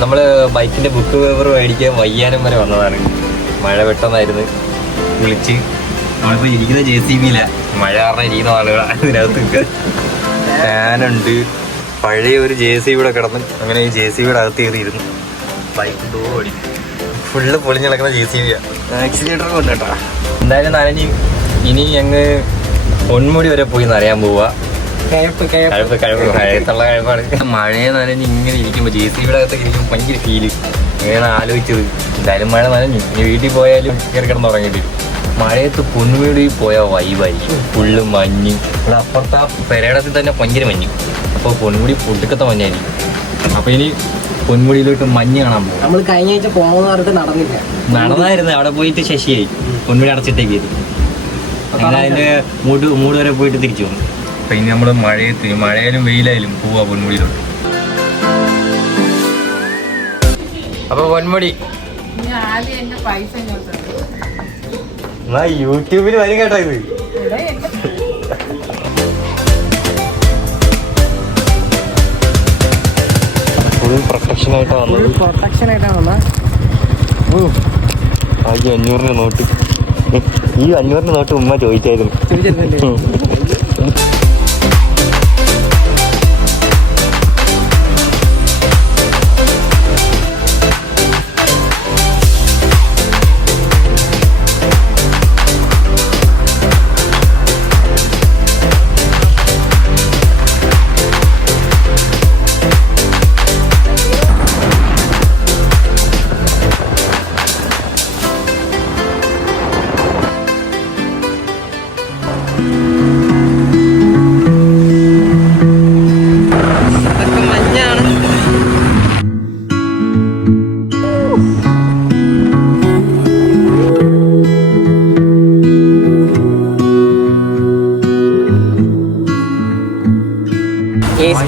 നമ്മള് ബൈക്കിന്റെ book paper മേടിക്കാൻ വയ്യാനം വരെ വന്നതാണ്. മഴ പെട്ടെന്നായിരുന്നു. വിളിച്ച് നമ്മളിപ്പോ ഇരിക്കുന്ന JCB-യില. മഴ കാരണം ഇരിക്കുന്ന ആളുകളാണ് ഇതിനകത്ത്. ഫാനുണ്ട്. പഴയ ഒരു JCB-യുടെ കിടന്ന് അങ്ങനെ ഈ JCB-യുടെ അകത്ത് കയറിയിരുന്നു. ബൈക്ക് ഡോർ ഓടിക്കും. ഫുള്ള് പൊളിഞ്ഞ് കിടക്കുന്ന JCB-യാണ്. ആക്സിലേറ്റർ കൊണ്ട് കേട്ടാ. എന്തായാലും നനഞ്ഞ് ഇനി അങ്ങ് പൊന്മുടി വരെ പോയി നനയാൻ പോവാ. കഴപ്പാണ്. മഴയെ നനഞ്ഞ് ഇങ്ങനെ ഇരിക്കുമ്പോൾ JCB-യുടെ അകത്തൊക്കെ ഇരിക്കുമ്പോൾ ഭയങ്കര ഫീല്. ഇങ്ങനെ ആലോചിച്ചത് എന്തായാലും മഴ നനഞ്ഞു. ഇനി വീട്ടിൽ പോയാലും കയറി കിടന്ന് തുടങ്ങിയിട്ട് മഴയത്ത് പൊന്മുടി പോയാൽ വൈബായിരിക്കും. ഫുള്ള് മഞ്ഞ്. ഇവിടെ അപ്പുറത്തെ പെരേടത്തിൽ തന്നെ ഭയങ്കര മഞ്ഞ്. അപ്പോൾ പൊന്മുടി പൊട്ടിക്കത്തെ മഞ്ഞായിരിക്കും. അപ്പോൾ ഇനി പൊന്മുടിയിലോട്ട് മഞ്ഞ് കാണാൻ പോകും. നമ്മൾ കഴിഞ്ഞ ആഴ്ച പോകുന്ന പറഞ്ഞിട്ട് നടന്നായിരുന്നു. അവിടെ പോയിട്ട് ശശിയായി പൊന്മുടി അടച്ചിട്ടേക്ക് അങ്ങനെ അതിൻ്റെ മൂട് വരെ പോയിട്ട് തിരിച്ചു പോകും. അപ്പം ഇനി നമ്മൾ മഴയായാലും വെയിലായാലും പോവാ പൊന്മുടിയിലോട്ട്. അപ്പോൾ പൊന്മുടി യൂട്യൂബിൽ വരും കേട്ടോ ഇത്. ഫുൾ പ്രൊട്ടക്ഷനായിട്ടാണ് വന്നത്. ആദ്യം 500 നോട്ട്. ഈ 500 നോട്ട് ഉമ്മ ചോദിച്ചായിരുന്നു.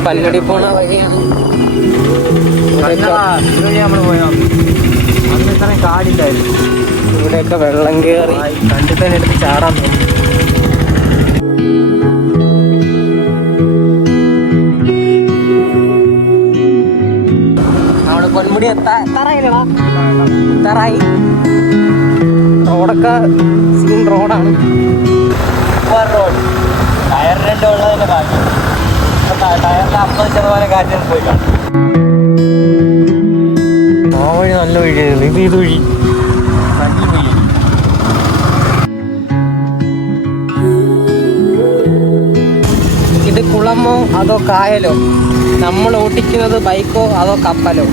പല്ലടി പോണ വഴിയാണ്. നമ്മൾ പോയാൽ അന്ന് ഇത്രയും കാടില്ലായിരുന്നു. ഇവിടെയൊക്കെ വെള്ളം കയറി കണ്ടിട്ട് തന്നെ എടുത്ത് ചാടാൻ തോന്നി. അവിടെ പൊന്മുടി എത്താറായില്ലടാ. എത്താറായി. റോഡൊക്കെ സീൻ റോഡാണ്. റോഡ് ടയറിൻ്റെ ഉള്ളതിൻ്റെ ബാക്കി ടയറിന്റെ 50% കാറ്റിൽ പോയി കാണും. ആ വഴി നല്ല വഴിയായിരുന്നു. ഇത് വഴി നല്ല വഴി. ഇത് കുളമോ അതോ കായലോ? നമ്മൾ ഓടിക്കുന്നത് ബൈക്കോ അതോ കപ്പലോ?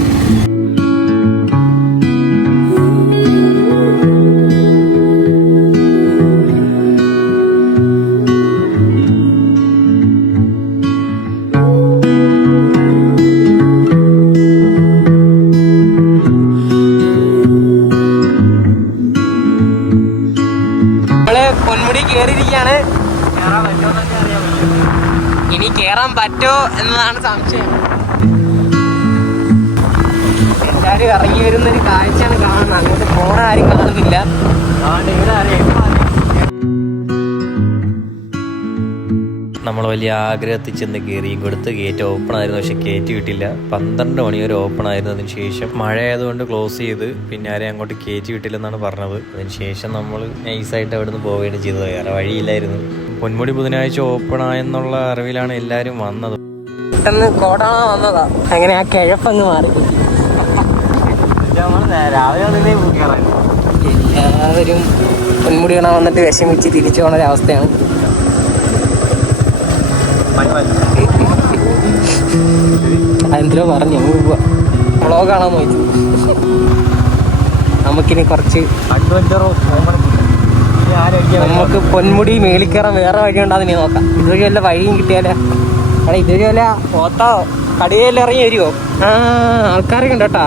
പൊന്മുടി കയറിയിരിക്കുകയാണ്. ഇനി കേറാൻ പറ്റോ എന്നതാണ് സംശയം. എല്ലാവരും ഇറങ്ങി വരുന്നൊരു കാഴ്ചയാണ് കാണുന്നത്. അങ്ങോട്ട് പോണ ആരും കാണുന്നില്ല. നമ്മൾ വലിയ ആഗ്രഹത്തിൽ ചെന്ന് കയറിയും കൊടുത്ത് ഗേറ്റ് ഓപ്പൺ ആയിരുന്നു. പക്ഷെ ഗേറ്റ് കിട്ടില്ല. 12 മണി വരെ ഓപ്പൺ ആയിരുന്നതിന് ശേഷം മഴ ആയതുകൊണ്ട് ക്ലോസ് ചെയ്ത് പിന്നെ ആരെയും അങ്ങോട്ട് കയറ്റി വിട്ടില്ലെന്നാണ് പറഞ്ഞത്. അതിന് ശേഷം നമ്മൾ നൈസായിട്ട് അവിടെ നിന്ന് പോവുകയാണ് ചെയ്തത്. വേറെ വഴിയില്ലായിരുന്നു. പൊന്മുടി ബുധനാഴ്ച ഓപ്പൺ ആയെന്നുള്ള അറിവിലാണ് എല്ലാവരും വന്നത്. പെട്ടെന്ന് കോടാണ വന്നതാ. അങ്ങനെ ആ കിഴപ്പങ്ങ് മാറി. എല്ലാവരും പൊന്മുടി കാണാൻ വന്നിട്ട് വിഷമിച്ച് തിരിച്ചു പോകുന്ന ഒരവസ്ഥയാണ്. അതെന്തിനോ പറഞ്ഞു വ്ളോഗാണോ ചോദിച്ചു. നമുക്കിനി കുറച്ച് നമുക്ക് പൊന്മുടി മേളിക്കയറാൻ വേറെ വഴി ഉണ്ടാകുന്ന നീ നോക്കാം. ഇതുവഴി വല്ല വഴിയും കിട്ടിയാലേ. എടാ ഇതുവഴി വല്ല ഓത്തോ കടിയെല്ലാം ഇറങ്ങി വരുമോ? ആൾക്കാരൊക്കെ ഉണ്ട് കേട്ടാ.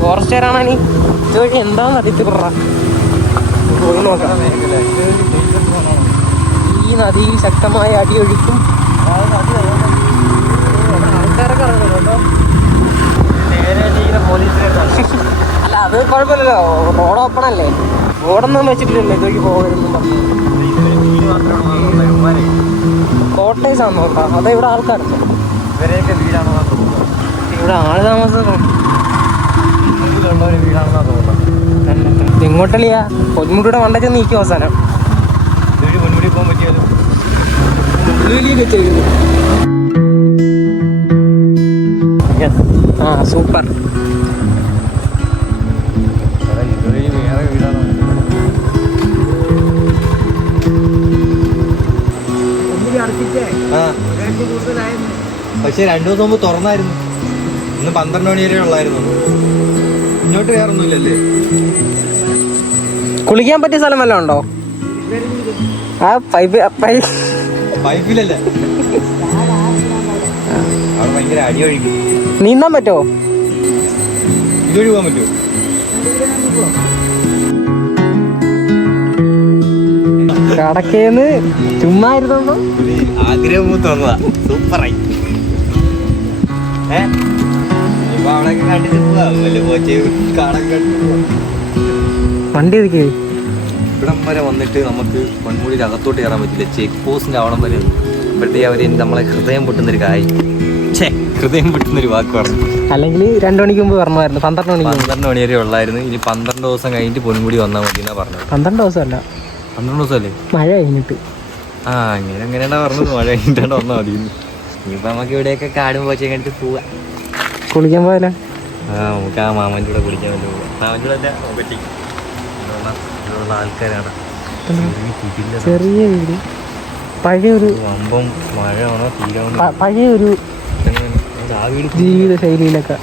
ഫോറസ്റ്റുകാരാണോ നീ? ഇതുവഴി എന്താണെന്ന് അറിയത്തി പറ. പോയി നോക്കാം. ഈ നദി ശക്തമായ അടിയൊഴുക്കും. ആൾക്കാരൊക്കെ ഇറങ്ങുന്നുണ്ടോ? അല്ല അത് കുഴപ്പമില്ലല്ലോ. റോഡ് ഓപ്പൺ അല്ലേ. റോഡൊന്നും വെച്ചിട്ടില്ലല്ലോ ഇതുവഴി പോകരുതെന്നും പറഞ്ഞു. കോട്ടേഴ്സ് ആണെന്ന് നോക്കാം. അതെ ഇവിടെ ആൾക്കാരുണ്ടോ? ഇവിടെ ആള് താമസം വീടാണെന്നാ തോന്നുന്നത്. എങ്ങോട്ടല്ലയാ പൊന്മുടിയുടെ മണ്ടച്ച് നീക്കും അവസാനം. മുൻകൂടി പോകാൻ പറ്റിയാലോ? ആ സൂപ്പർ. ഇതുവഴി വേറെ വീടാണോ? പക്ഷെ 2 ദിവസം മുമ്പ് തുറന്നായിരുന്നു. ഇന്ന് 12 മണി വരെ ഉള്ളായിരുന്നു. ഇങ്ങോട്ട് വേറൊന്നുമില്ലല്ലേ? കുളിക്കാൻ പറ്റിയ സ്ഥലം വല്ലതും ഉണ്ടോ? ആ പൈപ്പിലല്ലേ? അവിടെ ഭയങ്കര അടി ഒഴിക്കും. നീന്താൻ പറ്റുമോ? ഇതുവഴി പോകാൻ പറ്റുമോ? കടക്കേന്ന് ചുമ്മാ ഇരുന്നോ? ആഗ്രഹം മൂത്ത് വന്നതാ. സൂപ്പറായി. ഇപ്പൊ അവിടെയൊക്കെ കണ്ടിട്ട് പോവാം. വണ്ടി ഒതുക്കി ഇവിടം വരെ വന്നിട്ട് നമുക്ക് പൊന്മുടിയിൽ അകത്തോട്ട് കയറാൻ പറ്റില്ല. ചെക്ക് പോസ്റ്റിന്റെ അവിടം വരെ ഇപ്പോഴത്തേക്ക് അവര് നമ്മളെ ഹൃദയം പൊട്ടുന്നൊരു കാര്യം. ഹൃദയം പൊട്ടുന്നൊരു വാക്ക് പറഞ്ഞു. അല്ലെങ്കിൽ 2 മണിക്ക് മുമ്പ് പറഞ്ഞായിരുന്നു. 12 മണി വരെ ഉള്ളായിരുന്നു. ഇനി 12 ദിവസം കഴിഞ്ഞിട്ട് പൊന്മുടി വന്നാൽ മതി എന്നാ പറഞ്ഞത്. 12 ദിവസമല്ല, 12 ദിവസമല്ലേ? മഴ കഴിഞ്ഞിട്ട്. അങ്ങനെയാണ് പറഞ്ഞത്. മഴ കഴിഞ്ഞിട്ടാണ് വന്നാൽ മതി. ഇനിയിപ്പോൾ നമുക്ക് ഇവിടെയൊക്കെ കാടും പോച്ചയും കണ്ടിട്ട് പോവാം. കുളിക്കാൻ പോയാലോ? നമുക്ക് ആ മാമൻ്റെ കൂടെ കുളിക്കാൻ വേണ്ടി പോവാം. മാമൻ്റെ കൂടെ പറ്റി ആൾക്കാരാണ്. ചെറിയ വീട്, പഴയൊരു വമ്പം മഴയാണോ തീരാണോ പഴയൊരു ജീവിത ശൈലിയിലൊക്കെ.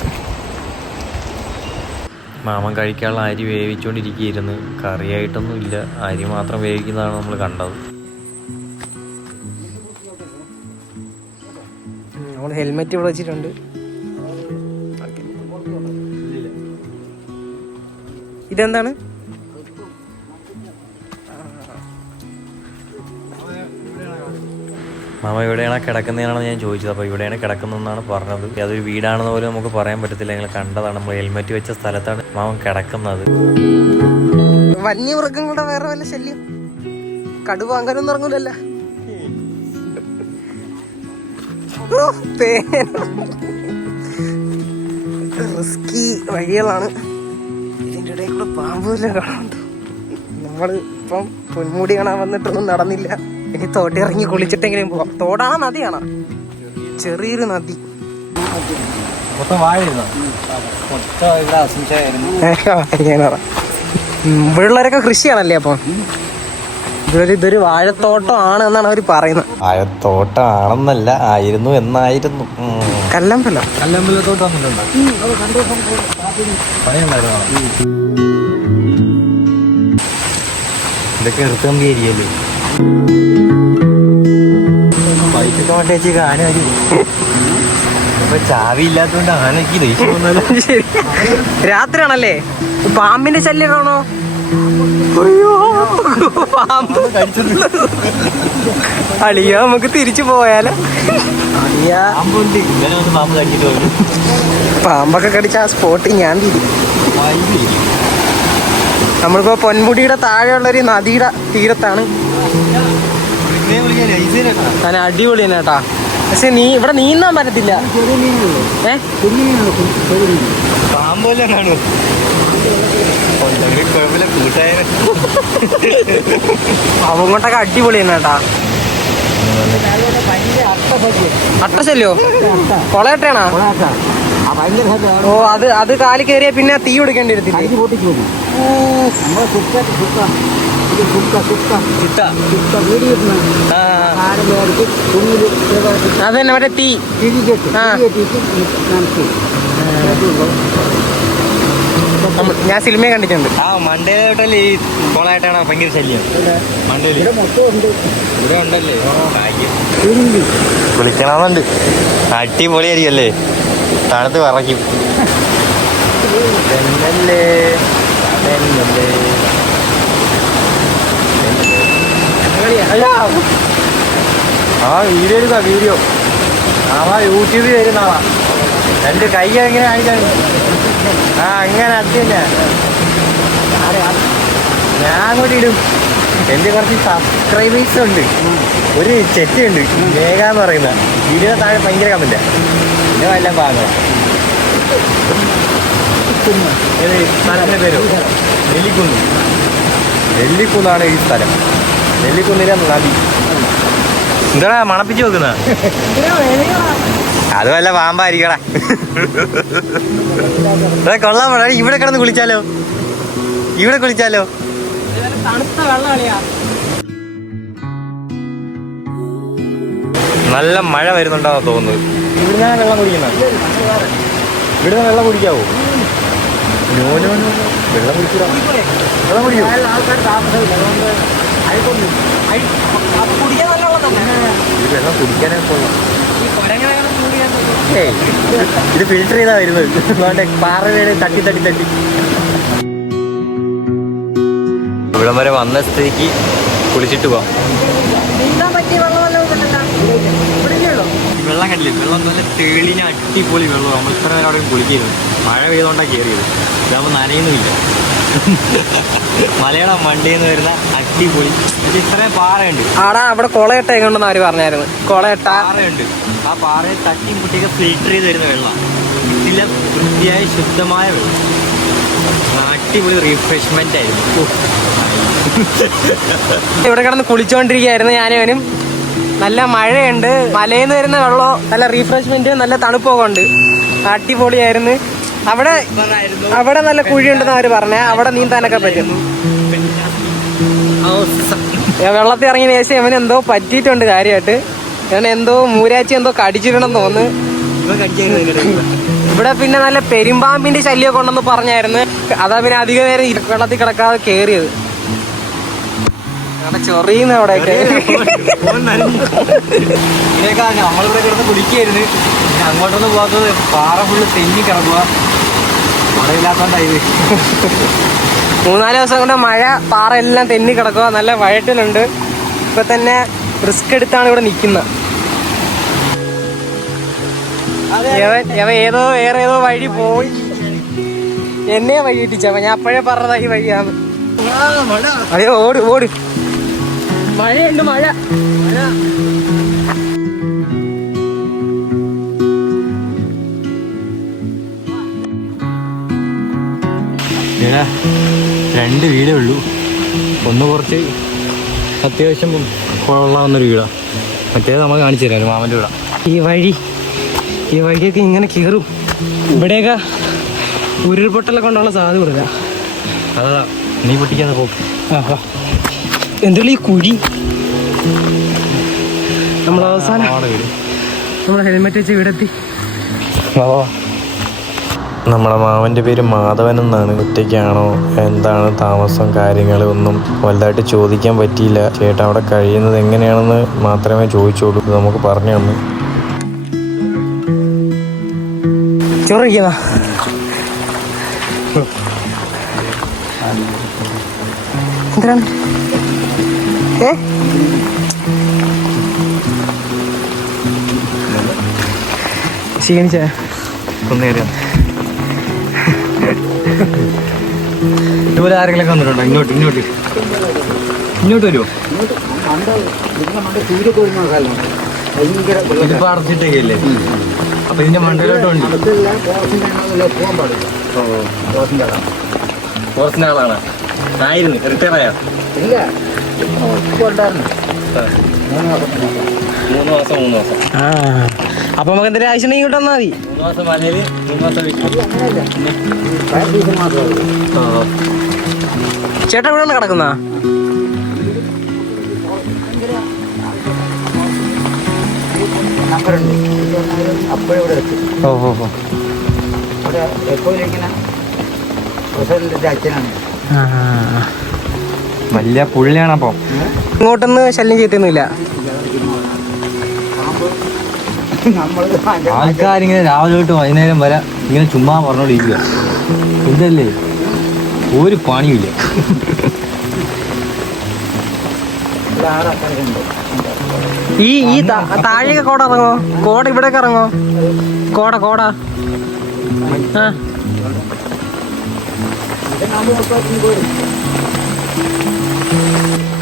മാമൻ കഴിക്കാനുള്ള അരി വേവിച്ചുകൊണ്ടിരിക്കുകയായിരുന്നു. കറിയായിട്ടൊന്നും ഇല്ല, അരി മാത്രം വേവിക്കുന്നതാണ് നമ്മൾ കണ്ടത്. നമ്മൾ ഹെൽമെറ്റ് ഇവിടെ വെച്ചിട്ടുണ്ട്. ഇതെന്താണ്? മാമ ഇവിടെയാണ് കിടക്കുന്നതാണെന്ന് ഞാൻ ചോദിച്ചത്. അപ്പോൾ ഇവിടെയാണ് കിടക്കുന്നതെന്നാണ് പറഞ്ഞത്. അതൊരു വീടാണെന്ന് പോലും നമുക്ക് പറയാൻ പറ്റത്തില്ല. ഞങ്ങൾ കണ്ടതാണ്. നമ്മൾ ഹെൽമെറ്റ് വെച്ച സ്ഥലത്താണ് മാമൻ കിടക്കുന്നത്. വന്യമൃഗങ്ങളുടെ വേറെ വല്ല ശല്യം? കടുവ അങ്ങനൊന്നും ഇറങ്ങൂലല്ലോ. റിസ്കി വഴികളാണ്. ഇതിൻ്റെ ഇടയിൽ കൂടെ പാമ്പൂല കാണുന്നുണ്ട്. നമ്മള് ഇപ്പം പൊന്മുടി കാണാൻ വന്നിട്ടൊന്നും നടന്നില്ല. ഇനി തോട്ടിറങ്ങി കുളിച്ചിട്ടെങ്കിലും പോവാം. തോടാണോ നദിയാണോ? ചെറിയൊരു നദി. ഇവിടെയുള്ളവരൊക്കെ കൃഷിയാണല്ലേ? അപ്പം ഇതൊരു വാഴത്തോട്ടം ആണ് എന്നാണ് അവർ പറയുന്നത്. വാഴത്തോട്ടം ആണെന്നല്ല, ആയിരുന്നു എന്നായിരുന്നു. കല്ലമ്പലത്തോട്ടം ഇതൊക്കെ എടുത്തുകൊണ്ട് ഏരിയല്ലേ? ബൈക്കൊക്കെ മറ്റേ ആന വരും. ഇപ്പൊ ചാവി ഇല്ലാത്തോണ്ട് ആനക്ക് ദേഷ്യം വന്നാലും. രാത്രിയാണല്ലേ? പാമ്പിന്റെ ശല്യമാണോ? അയ്യോ പാമ്പ് അളിയ, നമുക്ക് തിരിച്ചു പോയാലോ? പാമ്പ് കടിച്ചിട്ട് പോലും. പാമ്പൊക്കെ കടിച്ച ആ സ്പോട്ടിൽ ഞാൻ തിരി. നമ്മളിപ്പോ പൊന്മുടിയുടെ താഴെയുള്ളൊരു നദിയുടെ തീരത്താണ്. ഞാൻ അടിപൊളി തന്നെ കേട്ടാ. പക്ഷെ ഇവിടെ നീന്താൻ പറ്റത്തില്ല. പാമ്പോലാണ് അവങ്ങോട്ടൊക്കെ അടിപൊളി തന്നെ കേട്ടാ. അട്ടശല്യോ? കൊളയട്ടയാണോ? ഓ, അത് കാലി കയറിയാ പിന്നെ തീ കൊടുക്കേണ്ടി വരത്തില്ലേ? അതന്നെ മറ്റേ തീ. ഞാൻ സിനിമ കണ്ടിട്ടുണ്ട്. മണ്ടയിലോട്ടല്ലേ ഈ കോളായിട്ടാണ് ഭയങ്കര ശല്യം. മണ്ടയില് ഇവിടെ ഉണ്ടല്ലേ? കുളിക്കണമെന്നുണ്ട്. അടിപൊളിയായിരിക്കല്ലേ? തണുത്ത് വിറയ്ക്കും. വീഡിയോ എടുക്കാ, വീഡിയോ. യൂട്യൂബിൽ വരുന്നാളാ. രണ്ട് കൈ എങ്ങനെ കാണിക്കാൻ? അങ്ങനെ അത്യാവശ്യം ഞാൻ അങ്ങോട്ട് ഇടും. എൻ്റെ കുറച്ച് സബ്സ്ക്രൈബേഴ്സ് ഉണ്ട്. ഒരു ചെറ്റുണ്ട്, മേഘ എന്ന് പറയുന്ന. വീഡിയോ താഴെ ഭയങ്കര കമൻറ്റാ. പിന്നെ എല്ലാം പാകം. സ്ഥലത്തിന്റെ പേരോ? നെല്ലിക്കുന്ന്. നെല്ലിക്കുന്നാണ് ഈ സ്ഥലം. നെല്ലിക്കുന്നിലെ നദി. എന്താ മണപ്പിച്ച് വെക്കുന്ന? അത് വല്ല പാമ്പായിരിക്കടാ. കൊള്ളാൻ പാടാ. ഇവിടെ കിടന്ന് കുളിച്ചാലോ? ഇവിടെ കുളിച്ചാലോ? നല്ല മഴ വരുന്നുണ്ടാന്ന് തോന്നുന്നത്. ഇവിടുന്ന് വെള്ളം കുടിക്കുന്ന? ഇവിടുന്ന് വെള്ളം കുടിക്കാവോ? വെള്ളം കുടിക്കൂടാ. വെള്ളം കുടിക്കൂ? വെള്ളം കുടിക്കാനൊക്കെ കൊള്ളാം. ഇത് ഫിൽറ്റർ ചെയ്താ വരുന്നത്. പാറ വീട് തട്ടി തട്ടി തട്ടി. ഇവിടം വരെ വന്ന സ്ഥിതിക്ക് കുളിച്ചിട്ട് പോവാം. വെള്ളം കണ്ടില്ലേ? വെള്ളം നല്ല തെളിഞ്ഞ അടിപൊളി വെള്ളം. നമ്മൾ ഇത്ര നേരം അവിടെ കുളിക്കുന്നു. മഴ പെയ്തോണ്ടാ കയറിയത്. ഇതാകുമ്പോൾ നനയുന്നുമില്ല. മലയാളം വണ്ടിന്ന് വരുന്ന അടിപൊളി. ഇത്രയും പാറയുണ്ട്. ആടാ അവിടെ കൊളയട്ട എങ്ങോട്ടെന്ന് ആര് പറഞ്ഞായിരുന്നു? കൊളയട്ട പാറയുണ്ട്. ആ പാറയെ തട്ടിയും കുട്ടിയൊക്കെ ഫിൽറ്റർ ചെയ്ത് വരുന്ന വെള്ളം. ഇതിലെ വൃത്തിയായ ശുദ്ധമായ വെള്ളം. അടിപൊളി റീഫ്രഷ്മെന്റ് ആയിരുന്നു. ഇവിടെ കിടന്ന് കുളിച്ചോണ്ടിരിക്കുകയായിരുന്നു ഞാനും. നല്ല മഴയുണ്ട്. മലയിന്ന് വരുന്ന വെള്ളം നല്ല റീഫ്രഷ്മെന്റ്, നല്ല തണുപ്പൊക്കെ ഉണ്ട്. അടിപൊളിയായിരുന്നു. അവിടെ നല്ല കുഴിയുണ്ടെന്ന് അവര് പറഞ്ഞേ. അവിടെ നീന്താനൊക്കെ പറ്റും. വെള്ളത്തിൽ ഇറങ്ങിയ ശേഷം അവന് എന്തോ പറ്റിയിട്ടുണ്ട് കാര്യമായിട്ട്. അവൻ എന്തോ മൂരാച്ചി എന്തോ കടിച്ചിടണം തോന്നുന്നു. ഇവിടെ പിന്നെ നല്ല പെരുമ്പാമ്പിന്റെ ശല്യമൊക്കെ ഉണ്ടെന്ന് പറഞ്ഞായിരുന്നു. അതാ പിന്നെ അധിക നേരം വെള്ളത്തിൽ കിടക്കാതെ കേറിയത്. ചൊറിയുന്ന അവിടെയൊക്കെ ഇതിനൊക്കെ നമ്മളിവിടെ കിടന്ന് കുടിക്കായിരുന്നു. അങ്ങോട്ടൊന്നും പോകാത്തത് പാറ ഫുള്ള് തെന്നി കിടക്കുക. മഴയില്ലാത്തോണ്ടായത്. 3-4 ദിവസം കൊണ്ട് മഴ, പാറ എല്ലാം തെന്നി കിടക്കുക. നല്ല വഴറ്റിലുണ്ട്. ഇപ്പൊ തന്നെ റിസ്ക് എടുത്താണ് ഇവിടെ നിക്കുന്നത്. ഏതോ വേറെ ഏതോ വഴി പോയി എന്നെ വഴി ഇട്ടിച്ചപ്പ ഞാൻ അപ്പോഴേ പറഞ്ഞതാ ഈ വഴിയാന്ന്. അയ്യോ ഓട് ഓട്. മഴയുണ്ട് മഴ. ഇവിടെ 2 വീടേ ഉള്ളൂ. ഒന്ന് കുറച്ച് അത്യാവശ്യം കൊള്ളാവുന്നൊരു വീടാണ്. മറ്റേത് നമ്മൾ കാണിച്ചു തരാം. മാമൻ്റെ വീടാണ്. ഈ വഴിയൊക്കെ ഇങ്ങനെ കയറും. ഇവിടെയൊക്കെ ഉരുൾപൊട്ടലൊക്കെ കൊണ്ടുള്ള സാധ്യത കൊടുക്കുക. അതാ നീ പൊട്ടിക്കാതെ പോകും. എന്തുള്ള ഈ കുഴി. നമ്മൾ അവസാനം നമ്മൾ ഹെൽമെറ്റ് വെച്ച് ഇവിടെത്തി. നമ്മുടെ മാമൻ്റെ പേര് മാധവൻ എന്നാണ്. ഒറ്റയ്ക്കാണോ, എന്താണ് താമസം, കാര്യങ്ങൾ ഒന്നും വലുതായിട്ട് ചോദിക്കാൻ പറ്റിയില്ല. ചേട്ടൻ അവിടെ കഴിയുന്നത് എങ്ങനെയാണെന്ന് മാത്രമേ ചോദിച്ചോളൂ. നമുക്ക് പറഞ്ഞു തന്നു. ചോറിക്കുന്ന എന്തിനാണ്? ക്ഷീണിച്ച ഇതുപോലെ ആരെങ്കിലൊക്കെ വന്നിട്ടുണ്ടോ? ഇങ്ങോട്ട് വരുമോ? ഇതിപ്പോ അടച്ചിട്ടൊക്കെ ഇല്ലേ? അപ്പൊ ഇതിന്റെ മണ്ടയിലോട്ടുണ്ട്. ഫോറസ്റ്റിന്റെ ആളാണ്. ആയിരുന്നു റിട്ടയർ ആയോ? 3 മാസം. അപ്പൊ നമുക്ക് എന്തെങ്കിലും ആവശ്യം ഇങ്ങോട്ട് വന്നാൽ മതി. 3 മാസം മലയില് 3 മാസം വീട്ടിൽ. ചേട്ടാ എവിടെയാണ് കിടക്കുന്ന? വലിയ പുള്ളിയാണ്. അപ്പം ഇങ്ങോട്ടൊന്നും ശല്യം ചെയ്തൊന്നുമില്ല. ആൾക്കാരിങ്ങനെ രാവിലെ തൊട്ട് വൈകുന്നേരം വരെ ഇങ്ങനെ ചുമ്മാ പറഞ്ഞോണ്ടിരിക്കുക. ഇതല്ലേ ഒരു പണിയില്ല. ഈ താഴേക്ക് കോട ഇറങ്ങോ? കോട ഇവിടേക്ക് ഇറങ്ങോ? കോട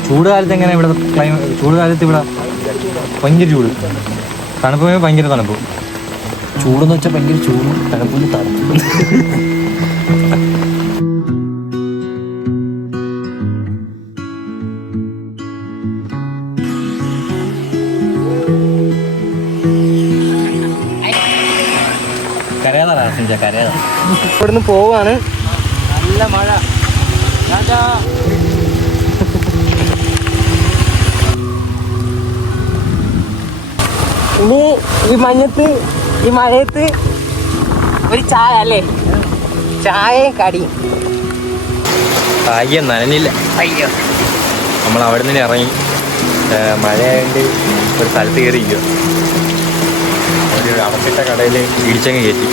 ചൂട് കാലത്ത് എങ്ങനെ ഇവിടെ ചൂട് കാലത്ത് ഇവിടെ ഭയങ്കര ചൂട്, തണുപ്പ് ഭയങ്കര തണുപ്പ്. ചൂടെന്ന് വെച്ചാൽ ഭയങ്കര ചൂടും തണുപ്പിന് തണുപ്പ്. കരയാതാ കരയാതാ. ഇവിടുന്ന് പോവാണ്. നല്ല മഴ. ഇനി ഈ മഞ്ഞത്ത് ഈ മഴയത്ത് ഒരു ചായ അല്ലേ, ചായയും കടിയും. ഭാഗ്യം നനഞ്ഞില്ല. അയ്യോ, നമ്മൾ അവിടെ നിന്ന് ഇറങ്ങി മഴയായതുകൊണ്ട് ഒരു സ്ഥലത്ത് കയറിയിരിക്കുക. ഒരു അടച്ചിട്ട കടയിൽ ഇടിച്ചങ്ങ് കയറ്റി.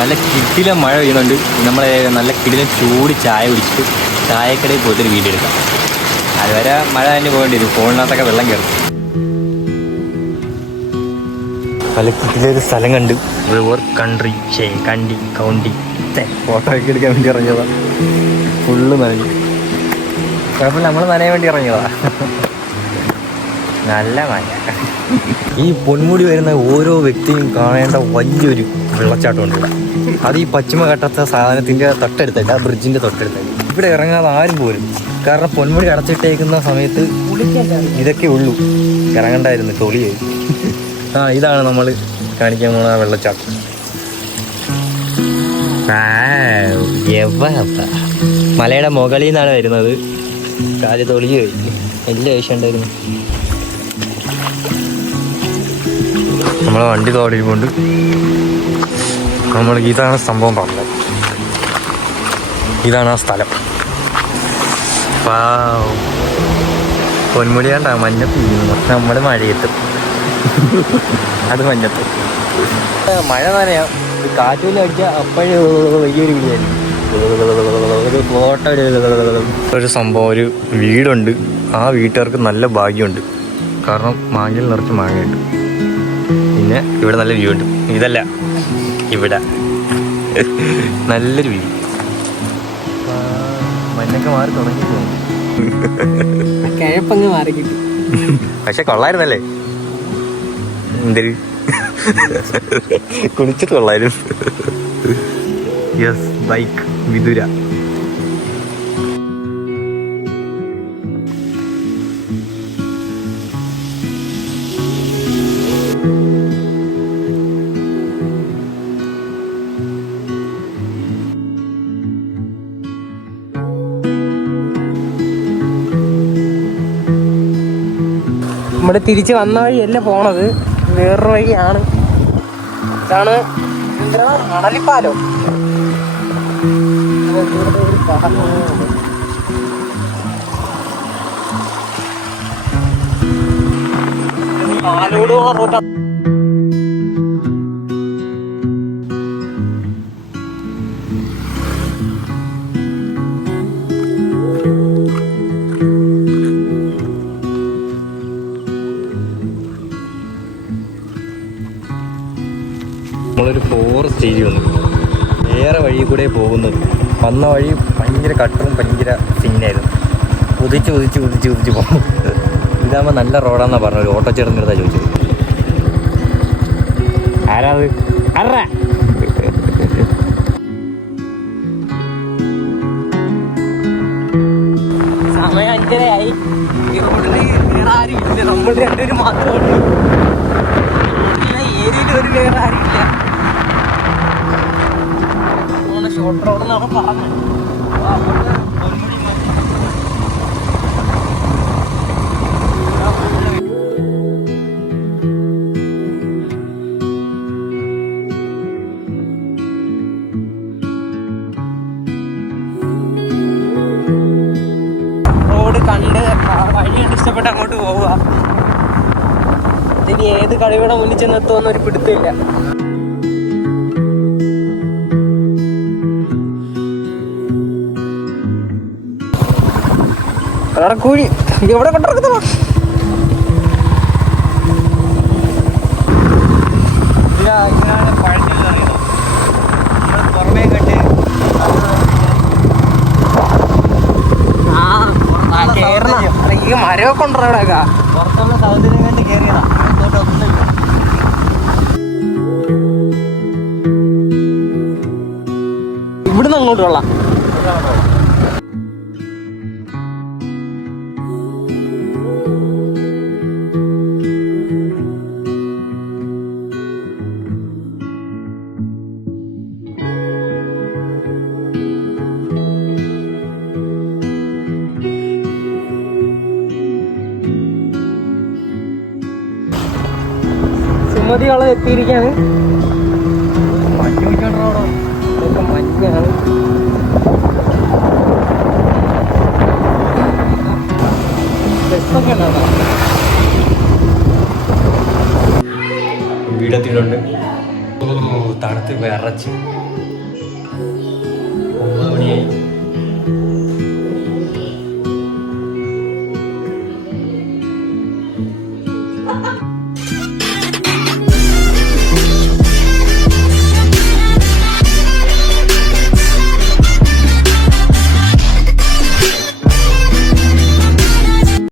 നല്ല കിടിലം മഴ പെയ്യുന്നുണ്ട്. നമ്മളെ നല്ല കിടിലം ചൂട് ചായ കുടിച്ചിട്ട് ചായക്കടയിൽ പോയിട്ടൊരു വീഡിയോ എടുക്കാം. അതുവരെ മഴ തന്നെ പോകേണ്ടി വരും. ഫോണിനകത്തൊക്കെ വെള്ളം കയറും. നല്ല കിടിലൊരു സ്ഥലം കണ്ട് റിവർ കൺട്രി കൗണ്ടി ഫോട്ടോ ഒക്കെ എടുക്കാൻ വേണ്ടി ഇറങ്ങിയതാ. ഫുള്ള് നനഞ്ഞു. കുഴപ്പമില്ല, നമ്മൾ നനയാൻ വേണ്ടി ഇറങ്ങിയതാ. നല്ല മഴ. ഈ പൊന്മുടി വരുന്ന ഓരോ വ്യക്തിയും കാണേണ്ട വലിയൊരു വെള്ളച്ചാട്ടമുണ്ട് ഇവിടെ. അത് ഈ പശ്ചിമഘട്ടത്തെ സാധനത്തിൻ്റെ തൊട്ടടുത്തല്ല, ആ ബ്രിഡ്ജിൻ്റെ തൊട്ടടുത്തല്ല. ഇവിടെ ഇറങ്ങാതെ ആരും പോരും. കാരണം പൊന്മുടി അടച്ചിട്ടേക്കുന്ന സമയത്ത് ഇതൊക്കെ ഉള്ളൂ. ഇറങ്ങണ്ടായിരുന്നു, തൊളിയായി. ഇതാണ് നമ്മൾ കാണിക്കാൻ പോകുന്ന ആ വെള്ളച്ചാട്ടം. മലയുടെ മുകളിൽ നിന്നാണ് വരുന്നത്. കാല് തൊളിയ കഴിഞ്ഞു. വലിയ ആവശ്യം ഉണ്ടായിരുന്നു. നമ്മളെ വണ്ടി തോടിക്കൊണ്ട് നമ്മൾ ഇതാണ് സംഭവം പറഞ്ഞത്. ഇതാണ് ആ സ്ഥലം. പൊന്മുടി കണ്ട മഞ്ഞത്ത് നമ്മൾ മഴയത്ത്. അത് മഞ്ഞത്ത് മഴ നനയാ. കാറ്റൂല അടിച്ചാൽ അപ്പോഴേ വലിയൊരു വിളിയായിരുന്നു. ഒരു ഫോട്ടോ ഒരു സംഭവം, ഒരു വീടുണ്ട്. ആ വീട്ടുകാർക്ക് നല്ല ഭാഗ്യമുണ്ട്. കാരണം മാങ്ങയിൽ നിറച്ച് മാങ്ങയുണ്ട്. പിന്നെ ഇവിടെ നല്ല വ്യൂ ഉണ്ട്. ഇതല്ല, ഇവിടെ നല്ലൊരു വ്യൂ. മഞ്ഞൊക്കെ മാറി തുടങ്ങി പോകുന്നു. കിഴപ്പങ്ങ് മാറി കിട്ടി. പക്ഷെ കൊള്ളായിരുന്നല്ലേ? എന്തൊരു കുളിച്ചിട്ട് കൊള്ളായിരുന്നു. Yes, bike വിദുര. നമ്മുടെ തിരിച്ച് വന്ന വഴിയല്ല പോണത്, വേറൊരു വഴിയാണ്. ഇതാണ് മണലിപ്പാലോ. പാലോട് റൂട്ടാ. നമ്മളൊരു ഫോറസ്റ്റ് ഏരിയ വന്നു. വേറെ വഴി കൂടെ പോകുന്നത്. വന്ന വഴി ഭയങ്കര കട്ടറും ഭയങ്കര സീനായിരുന്നു. കുതിച്ച് പോകും. ഇതാകുമ്പോൾ നല്ല റോഡാന്നാ പറഞ്ഞത്. ഒരു ഓട്ടോ ചേട്ടൻ്റെ അടുത്താ ചോദിച്ചത്. ആരാത്? ആരാ? സമയം 5:30 ഈ റോഡിൽ വേറെ ആരും ഇല്ല. നമ്മൾ രണ്ടുപേരും മാത്രമേ ഏരിയയിൽ ഒരു വേറെ ആരും ഇല്ല. ഷോർട്ട് റോഡ് എന്നാണ് പറഞ്ഞത്. റോഡ് കണ്ട് വഴി കണ്ട് ഇഷ്ടപ്പെട്ട് അങ്ങോട്ട് പോവുക. ഇതിന് ഏത് കളിയുടെ മുന്നിൽ ചെന്നെത്തുമെന്ന് ഒരു പിടുത്തമില്ല. കൂടി എവിടെ കൊണ്ടിറക്കുന്ന ഇങ്ങനെയാണ് പഴഞ്ഞത് അറിയുന്നത്. നമ്മൾ പുറമേ കണ്ട് മരമൊക്കെ ഉണ്ടോ അവിടെയൊക്കെ? പുറത്തുള്ള സൗന്ദര്യം കണ്ട് കയറിയതാ. ഇവിടുന്ന് അങ്ങോട്ട് കൊള്ളാം. സുമതികളെ എത്തിയിരിക്കാണ്. ഇതൊക്കെ മഞ്ഞാണ്. ബസ്സൊക്കെ ഉണ്ടോ? വീടെത്തിയിട്ടുണ്ട്. തണുത്ത് വിറച്ച്